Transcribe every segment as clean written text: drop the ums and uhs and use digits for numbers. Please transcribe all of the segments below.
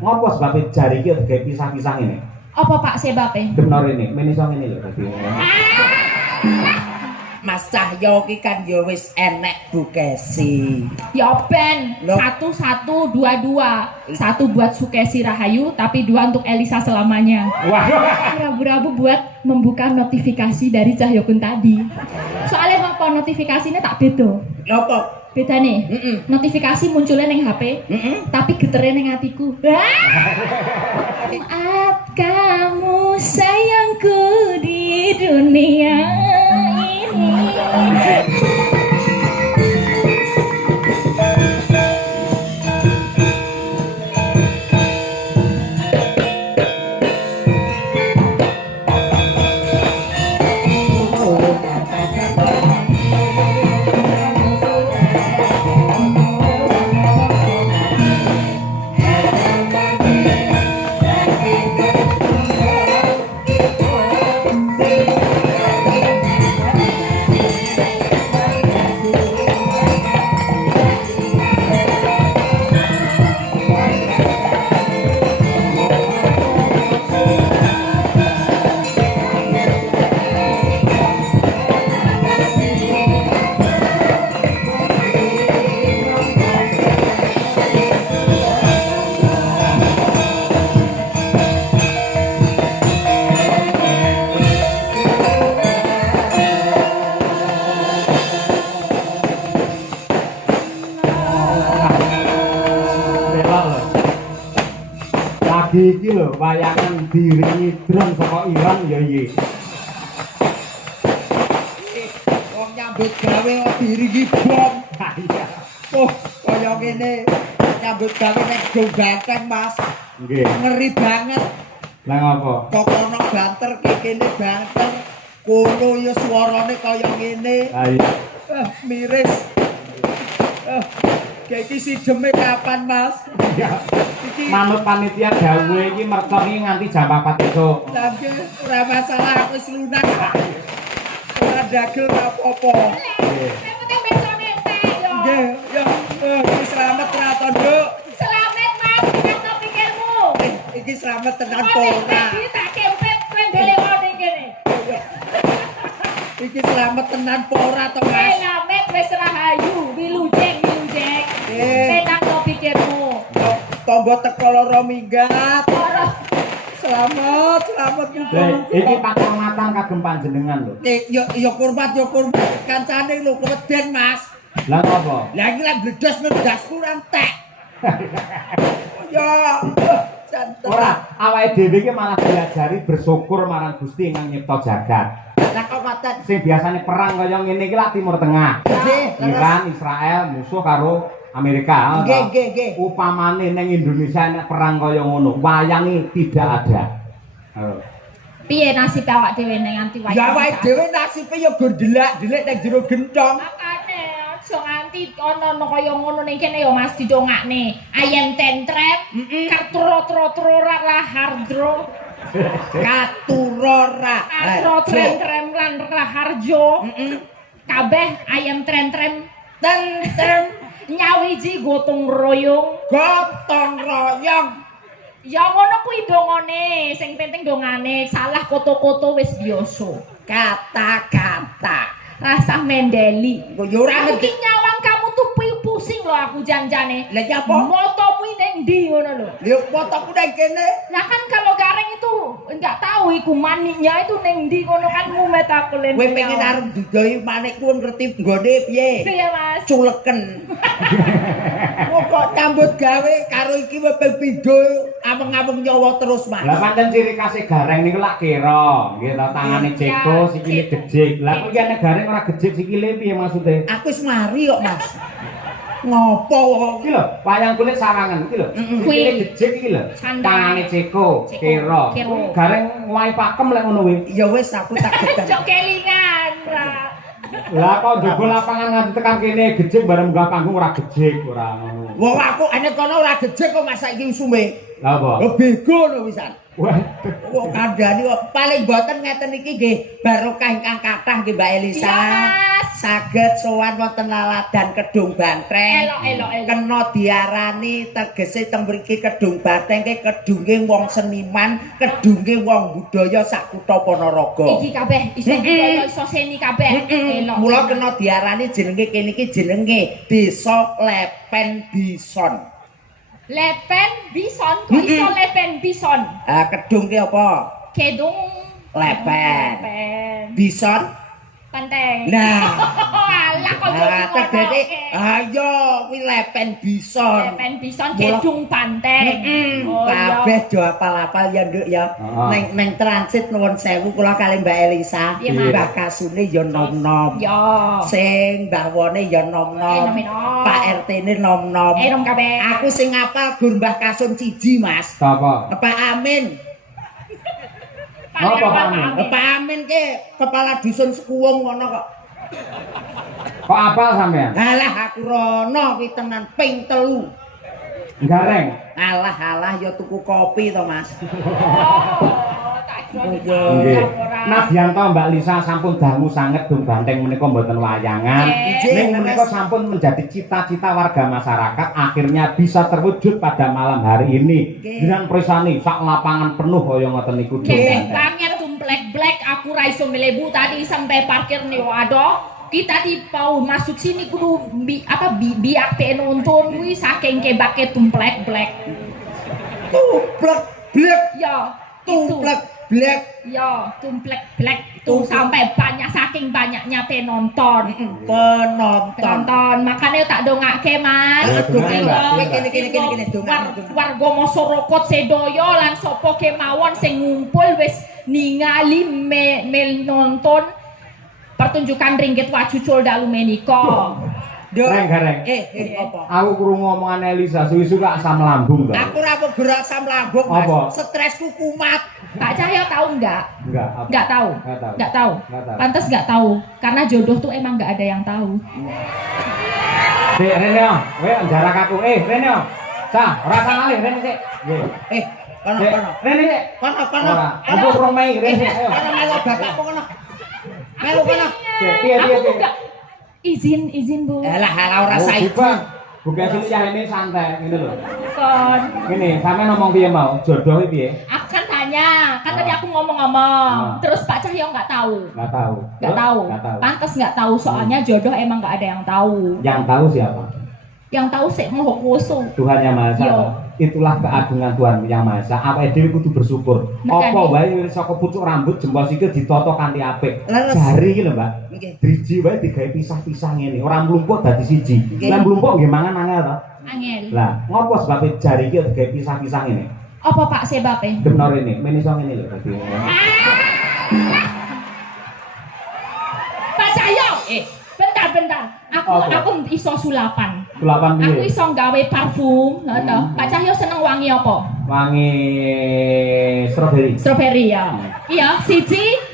Ngopo sebabe jari iki digawe pisah-pisah ngene? Apa Pak sebabe? Denor ini, meniso ngene lho dadi. Mas Cahyo ki kan ya wis enek Bukesi. Ya ben, Loh. 1-1-2-2. 1 buat Sukesi Rahayu, tapi 2 untuk Elisa selamanya. Wah. Rabu-rabu buat membuka notifikasi dari Cahyo Kun tadi. Soalnya apa notifikasinya tak beda. Apa? Beda nih. Notifikasi munculnya neng HP, tapi geternya neng hatiku. Saat kamu sayangku di dunia ini. Lagi iki lho wayangan diringi drum saka Iran ya iki. Wong nyambut gawe kok diringi bom. Iya. Oh, kaya ngene nyambut gawe nek go ganteng Mas. Nggih. Ngeri banget. Lah ngopo? Kok kono banter kene banter. Kono ya suarane kaya ngene. Ha iya. Miris. Kayak iki sideme kapan Mas? Ya. Iki Manut panitia dawuhe iki mercon iki nganti jam 4 esuk. lagi ora masalah aku wis lunak. Ora dagel apa-apa. Nggih. Penting besok entek yo. Nggih, ya wis selamat ra tondo. Selamat Mas, dengan pikirmu. Iki selamat tenan Kok ora. iki tak kempet kowe ndele ngene kene. Iki selamat tenan ora to Mas? Selamat wis rahayu, wilujeng. Eh, Penang no pikirmu. tonggo teko loro minggat. Ora Selamat Lah muga-muga. iki pakurmatan kagem panjenengan lho. Ya kurmat kancane lho keweden Mas. Lah ngopo? Lah iki lek bledos ngedas kurang tek. Ya, santen. Ora, awake dhewe iki malah diajari bersyukur marang Gusti ingkang nyipta jagat. Lah kok ngoten. Sing biasane perang kaya ngene iki lak Timur Tengah. Nggih, Iran, Israel musuh karo Amerika. Nggih. Upamane ning Indonesia nek perang kaya ngono, wayange tidak ada. piye nasib awak dhewe ning nganti wayang? Ya awake dhewe nasibe ya gur delak-delik ning jero gentong. Makane aja nganti ana kaya ngono ning kene ya Mas didongakne. Ayam tentrem, kartro-tro-tro rahardro. Katurora. Kartro trem-trem lan raharjo. Kabeh ayam trem-trem Ten nyawiji gotong royong. gotong royong. Ya ngono kuwi dongane, sing penting dongane, salah koto-koto wis biasa. Kata-kata. Rasah mendeli. Kok ya ora Aku ngerti. ki nyawang kamu tuh pusing lho aku janjane. Lah nyapa? Motomu ning ndi ngono lho. Lha fotoku nang kene. Nah kan kalau gareng itu enggak tahu iku maniknya itu ning ndi ngono kan mumet aku len. Kowe pengen arep didoi manikku ngerti nggone piye? Piye Mas? Culeken. Kok nyambut gawe karo iki webel pindho ameng-ameng nyawa terus, Mas. Lah pancen ciri khas gareng niku lak kira, nggih ta tangane ceko, sikile gejik. Lah kok nek gareng ora gejik sikile piye maksude? Aku wis mari kok, Mas. Ngopo Iki lho, wayang kulit sawangan iki lho. Sikile gejik iki lho. Tangane ceko, kira. Gareng wae pakem lek ngono kuwi. ya wis aku tak gedan. Cok kelingan. Ra. Lah kok njaba lapangan nganti tekan kene gejik bareng munggah panggung ora gejik ora ngono. Wong aku enek kono ora gejek kok Mas saiki usume. Lah apa? Oh bego lho wisan. Waduh. Wong kandhani kok paling boten ngeten iki nggih barokah ingkang kathah nggih Mbak Elisa. Iya Mas, saged sowan wonten laladan Kedung Bantreng. Elok. Kena diarani tegese teng mriki Kedung Bantreng ke kedunge wong seniman, kedunge wong budaya sak kutha Ponorogo. Iki kabeh iso budaya iso seni kabeh. Elok. Mula kena diarani jenenge kene iki jenenge Desa Lepen Bison. Lepen Bison, kok iso Lepen Bison? Kedung ki apa? Kedung Lepen. Bison. Panteng. Nah, alah kok jadi tegese ayo kuwi Lepen Bison. Lepen Bison Kedung Panteng. Kabeh do apal-apal ya Nduk ya. Neng transit nuwun sewu kula kali Mbak Elisa. Mbah Kasune ya nom-nom. Ya. Sing Mbah Wone ya nom-nom. Pak RT-ne nom-nom. Nom kabeh. Aku sing apal gur Mbah Kasun siji, Mas. Sapa? Pak Amin. Apa Pak Amin? Pak Amin ke kepala dusun Sekuwung ngono kok. Kok apal sampean? Alah aku rono kuwi tenan ping 3. Gareng. Alah ya tuku kopi to, Mas. Nggih. Nadyanto Mbak Lisa sampun dangu sanget Dung Banteng menika mboten wayangan. Ning menika sampun menjadi cita-cita warga masyarakat akhirnya bisa terwujud pada malam hari ini. Dengan presani sak lapangan penuh kaya ngoten niku Dung Banteng. Banget tumplek-blek aku ra iso melebu tadi sampai parkir nih waduh. Kita di mau masuk sini kudu biak nonton kuwi saking kebake tumplek-blek. Tumplek-blek. Ya, tumplek-blek. Ya, tumplek-blek tuh sampai banyak saking banyaknya penonton. Penonton. Makanya tak dongake Mas. Kene Warga masyarakat sedoyo lan sapa kemawon sing ngumpul wis ningali mel nonton pertunjukan Ringgit Wacucul dalu menika. Gareng. Apa? Aku krungu omongan Elisa suwi-suwi kok asam lambung to. Aku ora mau gerak asam lambung, Mas. Stresku kumat. Pak Cahyo tahu enggak? Enggak tahu. Enggak tahu. Pantes enggak tahu. Karena jodoh tuh emang enggak ada yang tahu. Dek Rene, kowe jarak aku. Rene. Sah, ora sangalih Rene sik. Nggih. Kono. Rene sik. Kono. Aku romei Rene ayo. Kono melu bapakmu kono. Melu kono. Piye. Enggak. Izin Bu. Alah ora saiki. Bukan sini ya ini santai gitu loh. Kon. Gini, sampe ngomong piye mau? Jodoh piye? Aku kan tanya, kan tadi aku ngomong. Terus Pak Cahyo nggak tahu. Nggak tahu. Pantes nggak tahu soalnya jodoh emang nggak ada yang tahu. Yang tahu siapa? Yang tahu sih mau kusu. Tuhan Yang Maha Esa. Itulah keagungan Tuhan Yang Maha Esa. Apa dhewe kudu bersyukur. Apa wae saka pucuk rambut jempol sikil ditata kanthi apik. Jari iki lho, Mbak. Driji wae digawe pisah-pisah ngene. Ora mlumpuk dadi siji. Lah mlumpuk nggih mangan angel to? Angel. Lah, ngopo sebabe jari iki digawe pisah-pisah ngene? Apa Pak sebabe? Demnor ini, men iso ngene lho dadi. Pak Cahyo. Bentar. Aku iso sulapan. Sulapan piye? Aku iso gawe parfum, ngono. Pak Cahyo seneng wangi apa? Wangi strawberry. Strawberry ya. Iya, 1,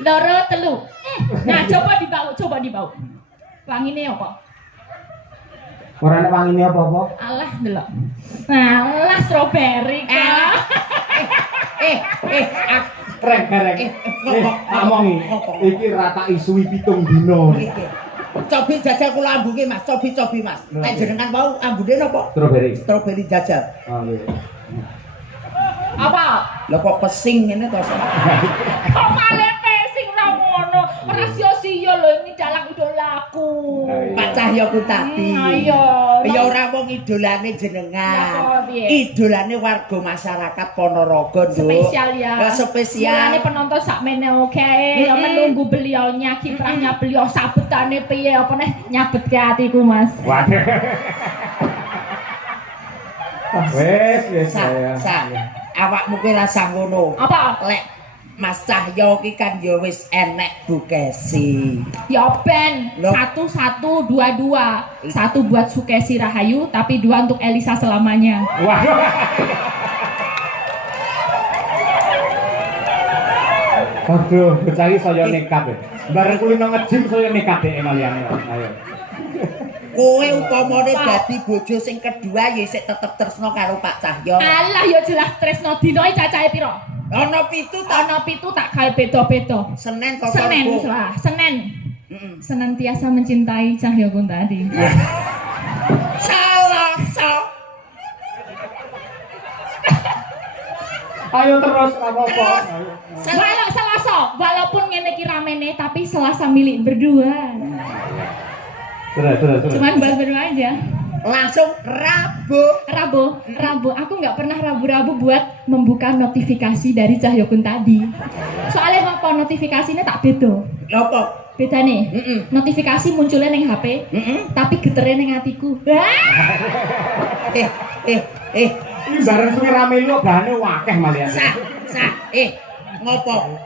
2, 3. Nah, coba dibau. Wangine apa? Ora nek wangine apa-apa? Alah, delok. Alah strawberry kok. Reng. Ngomongi. Iki rata isui 7 dino. Cobi jajal kula ambune Mas, cobi Mas. Nek jenengan mau ambune napa? Strawberry jajal. Oh iya. Apa? Lah kok pesing ngene to. Kok malah pesing ra ngono. Ora sia-sia lho ini dalang idolaku. Pak Cahyo ku tadi. Ayo. Ya ora wong idolane jenengan. Idolane warga masyarakat Ponorogo, Nduk. Spesial ya. Spesial. Mulane penonton sakmene oke. Ya menunggu beliaunya, kiprahnya beliau sabetane piye apa neh nyabet ke hatiku, Mas. Waduh. Wes saya. Awakmu ki rasa ngono. Apa? Lek Mas Cahyo ki kan ya wis enek Bukesi. Ya ben 1-1-2-2. 1 buat Sukesi Rahayu, tapi 2 untuk Elisa selamanya. Wah. Aduh, becari saya nekat ya. Bareng kulino nge-gym saya nekat deh kalian. Ayo. Kowe upamane dadi bojo sing kedua ya isih tetep tresno karo Pak Cahyo. Alah ya jelas tresno dino cacahe piro? Ana 7 ta? Ana 7 tak gawe beda-beda. Senin kok Senin lah, Senin. senantiasa mencintai Cahyo Kuntadi. Selasa. Ayo terus apa-apa. Walau Selasa, walaupun ngene iki ramene tapi Selasa milik berdua. Terus. Cuman buat berdua aja. Langsung Rabu. Aku nggak pernah rabu-rabu buat membuka notifikasi dari Cahyo Kuntadi. Soalnya apa notifikasinya tak beda. Apa? Beda nih. Notifikasi munculnya neng HP, tapi geternya neng hatiku. Ini bareng suwe rame lu bahane wakeh malian. Ngopo?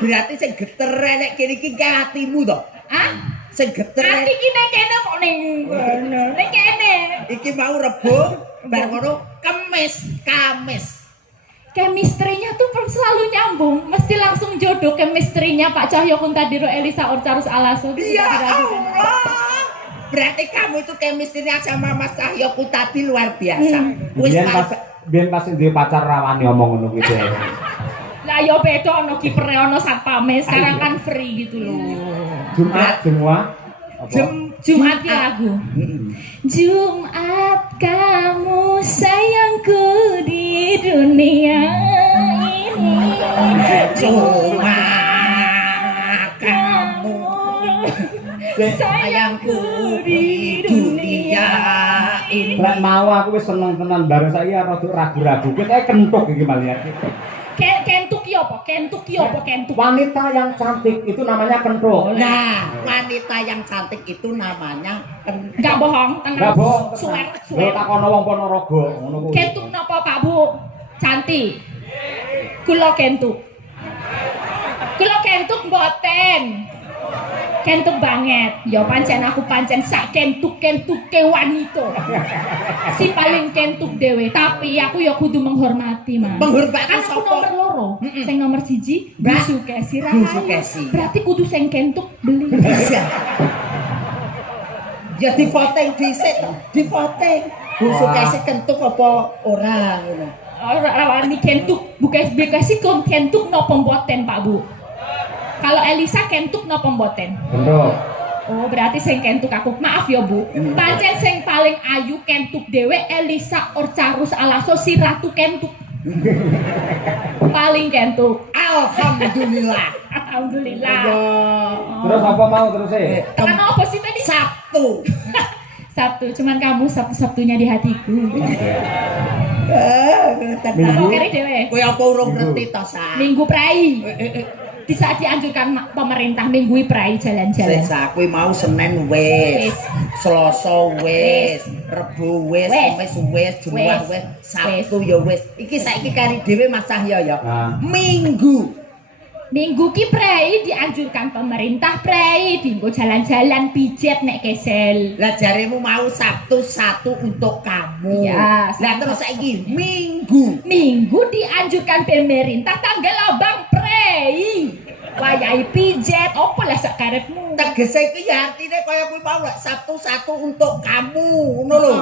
Berarti sing geter nek kene iki hatimu to? Sing geter. Ati iki neng kene kok ning ngono. Ning kene. Iki mau Rebo, bar ngono Kamis. Chemistry-nya tuh selalu nyambung, mesti langsung jodoh chemistry-nya Pak Cahyo Kuntadi Elisa Orcarus Alaso. Ya Allah. Berarti kamu itu chemistry-nya sama Mas Cahyo Kuntadi luar biasa. Wis biyen pas duwe pacar rawani omong ngono gitu ya. Lah yo beda ono kipere ono satpame, sekarang kan free gitu loh. Jumat ya lagu. Jumat kamu sayangku di dunia ini. Jumat kamu sayangku di dunia ini. Lek mau aku wis seneng tenan bareng saiki rada ragu-ragu. Kita kentuk iki malian. Kentuk ki apa? Kentuk. Wanita yang cantik itu namanya kentuk. Nah, wanita yang cantik itu namanya kentuk. Enggak bohong, tenang. Enggak bohong. Suwer. Takono wong Ponorogo ngono kuwi. Kentuk napa Pak Bu? Cantik. Kula kentuk. Mboten. Kentuk banget. Ya pancen aku sak kentuk-kentuke wanita. Si paling kentuk dhewe, tapi aku ya kudu menghormati, Mas. Menghormati kan aku sapa? nomor loro. Sing nomor 1 Busu Kesi Kesi. Berarti kudu sing kentuk beli. Ya di voting dhisik, di voting. Busu Kesi kentuk apa ora ngono. Ora wani kentuk, bukan bekasi kentuk napa mboten, Pak Bu? Kalau Elisa kentuk napa mboten? Kentuk. Oh, berarti sing kentuk aku. Maaf ya, Bu. Pancen sing paling ayu kentuk dhewe Elisa Orcarus Alaso si Ratu kentuk. Paling kentuk. Alhamdulillah. Terus apa mau terus e? Tekan apa sih tadi? Sabtu, cuman kamu Sabtu-Sabtunya di hatiku. Minggu kere dhewe. Kowe apa urung ngerti to, Sa? Minggu prai. Di saat dianjurkan pemerintah minggu prai jalan-jalan. Sa kuwi mau Senin wis, Selasa wis, Rebo wis, Kamis wis, Jumat wis, Sabtu ya wis. Iki saiki kari dhewe Mas Cahyo ya. Minggu ki prei dianjurkan pemerintah prei dienggo jalan-jalan pijet nek kesel. Lah jaremu mau Sabtu satu untuk kamu. Ya, lah terus saiki Minggu dianjurkan pemerintah tanggal abang prei. Wayahe pijet opo lah sak karepmu. Tegese iki ya artine kaya kuwi mau lek Sabtu satu untuk kamu ngono lho.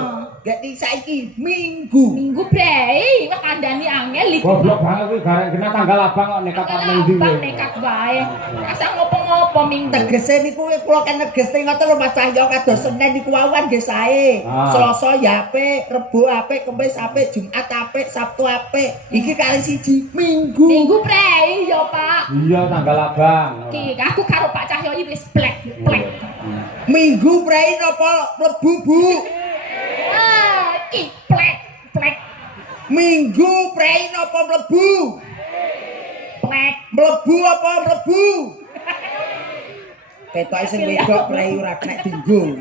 Dadi saiki Minggu prei wis kandhani angel iki. Goblok banget kuwi garek kena tanggal abang kok nekat ning ndi. Nekat wae. Asa ngopo-ngopo Minggu. Tegese niku kula kan negese ngoten lho Mas Cahyo kados Senin niku awan nggih sae. Selasa ya apik, Rebo apik, Kamis apik, Jumat apik, Sabtu apik. Iki kali siji Minggu prei ya Pak. Iya tanggal abang. Ki aku karo Pak Cahyo iki wis plek. Minggu prei napa mlebu Bu? Ki plek. Minggu prei napa mlebu? Plek. Mlebu apa mlebu? Ketoke sing wedok prei ora kena dienggo.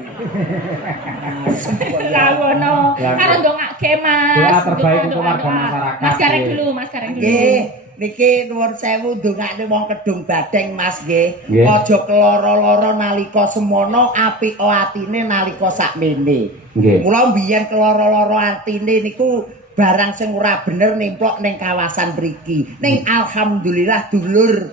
Lah ngono. Karo ndongake Mas. Doa terbaik untuk warga masyarakat. Mas Gareng dulu. Nggih, niki nuwun sewu ndongakne wong Kedung Badeng Mas nggih. Aja keloro-loro nalika semono, apik atine nalika sakmene. Nggih. Mula mbiyen keloro-loro atine niku barang sing ora bener nemplok ning kawasan mriki. Ning alhamdulillah dulur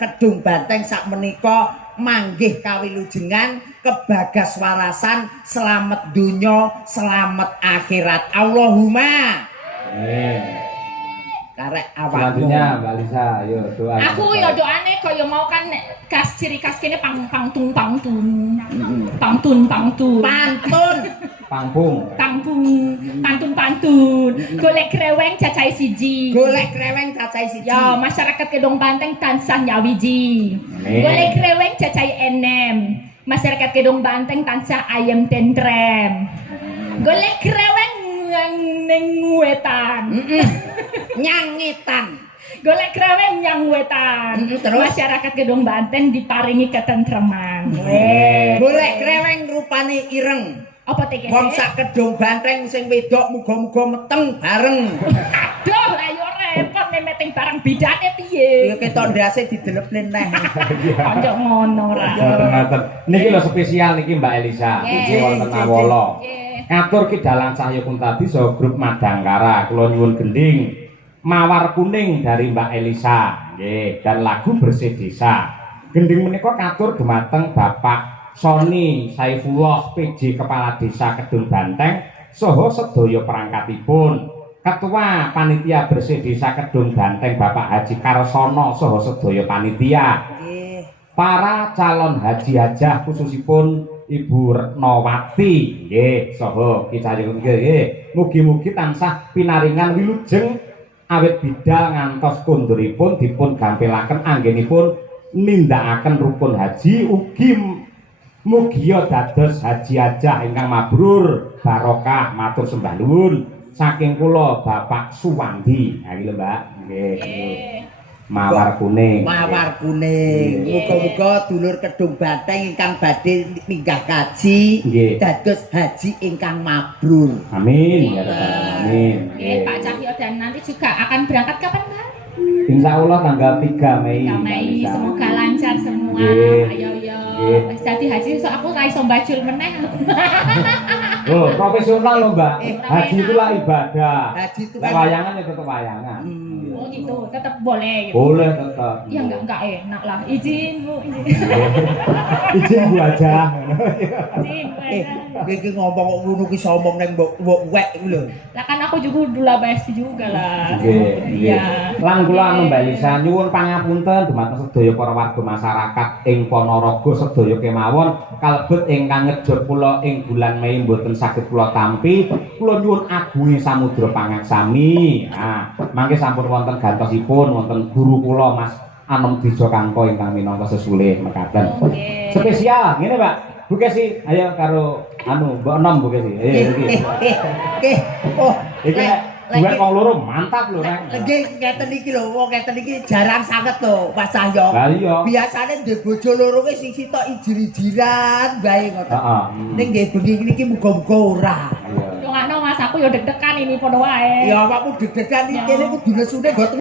Kedung Badeng sakmenika manggih kawilujengan kebagaswarasan selamat dunya selamat akhirat Allahumma amin. Karek awakmu selanjutnya Mbak Lisa ayo doa aku ya doane kaya mau kan khas ciri khas kene pangtun. Pantun. Pantun. Pantun. Golek kreweng cacai siji. Ya, masyarakat Kedung Banteng tansah nyawiji. Golek kreweng cacai enem. Masyarakat Kedung Banteng tansah ayam tentrem. Golek kreweng ning wetan. Nyangitan. Golek kreweng nyang wetan. Masyarakat Kedung Banteng diparingi ketentreman. Golek kreweng rupane ireng. Apa tegese? Wong sak Kedung Banteng sing wedok muga-muga meteng bareng. Aduh, lah yo repot meteng bareng bidane piye? Ya ketok ndase didelepne neh. Kanca ngono ora. Ngoten. Niki lho spesial niki Mbak Elisa. Iki wonten Awolo. Ngatur ki dalang Cahya Kuntadi saha grup Madangkara. Kula nyuwun gending Mawar Kuning dari Mbak Elisa. Nggih, dan lagu Bersih Desa. Gending menika katur dumateng Bapak Soni Saifullah PJ Kepala Desa Kedung Banteng saha sedaya perangkatipun. Ketua Panitia Bersih Desa Kedung Banteng Bapak Haji Karsono saha sedaya panitia. Para calon haji hajah khususipun Ibu Retnowati nggih saha kicayun nggih. Mugi-mugi tansah pinaringan wilujeng awit bidal ngantos konduripun dipun gampilaken anggenipun nindakaken rukun haji ugi mugia dados haji hajah ingkang mabrur barokah matur sembah nuwun saking kula Bapak Suwandi. Ha iki lho Mbak. Nggih. Mawar Kuning. Muga-muga dulur Kedung Banteng ingkang badhe minggah kaji dados haji ingkang mabrur. Amin ya Rabbal alamin. Nggih, Pak Cahyo dan nanti juga akan berangkat kapan, Pak? Insyaallah tanggal 3 Mei. 3 Mei. Semoga lancar semua. Ayo yo. Wis dadi haji so aku ra iso mbajul meneh. Oh, profesional loh Mbak. Haji itulah ibadah. Haji itu kan wayangan ya tetap wayangan. Oh gitu, tetap boleh gitu. Boleh tetap. Ya enggak enak lah. Izin Bu. Izin Bu aja. Izin Bu. Iki ngomong kok ngono ki sombong nang mbok wek iku lho. Lah kan aku juga dula besti juga lah. Iya. Lan kula anu Mbak Lisa nyuwun pangapunten dumateng sedaya para warga masyarakat ing Ponorogo sedaya kemawon kalebet ingkang ngejot kula ing bulan Mei mboten saged kula tampi. Kula nyuwun agunge samudra pangaksami. Nah, mangke sampun wonten gantosipun wonten guru kula Mas Anom Dijo Kangko ingkang minangka sesulih mekaten. Spesial ngene Pak. Bu Kesi, ayo karo anu Mbok Enom Bu Kesi. Ayo iki. Oh, iki duet wong loro mantap lho Rek. Nggih, ngeten iki lho, wong ngeten iki jarang sanget to, Mas Cahyo. Lah iya. Biasane ndek bojo loro ki sing sitok ijir-ijiran bae ngoten. Heeh. Ning nggih bengi iki muga-muga ora. Yo ngono Mas, aku yo deg-degan ini padha wae. Ya awakmu deg-degan iki kene kudu nesune nggo